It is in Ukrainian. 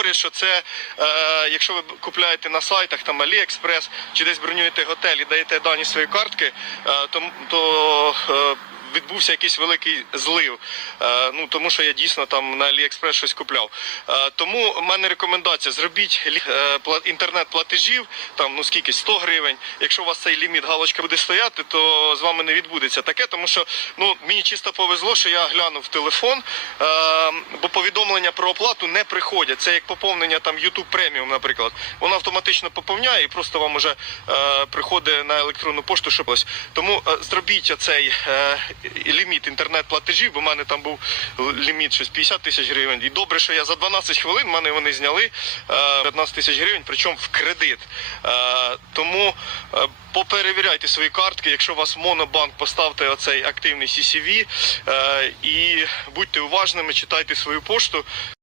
говорять, що це е, якщо ви купляєте на сайтах там AliExpress чи десь бронюєте готель і даєте дані своєї картки, е, то, то е, відбувся якийсь великий злив. Е, ну тому що я дійсно там на AliExpress щось купляв. Е, тому в мене рекомендація: зробіть е, інтернет-платежів, там ну скільки 100 гривень. Якщо у вас цей ліміт галочка буде стояти, то з вами не відбудеться таке, тому що ну мені чисто повезло, що я глянув телефон, бо повідомлення про оплату не приходять. Це як поповнення там YouTube Premium, наприклад. Воно автоматично поповняє і просто вам уже е, приходить на електронну пошту, щоб. Тому е, зробіть оцей е, ліміт інтернет-платежів, бо в мене там був ліміт щось 50 тисяч гривень. І добре, що я за 12 хвилин в мене вони зняли е, 15 тисяч гривень, причому в кредит. Е, тому е, поперевіряйте свої картки. Якщо у вас монобанк, поставте оцей активний CCV е, і будьте уважними, читайте свою пошту. thank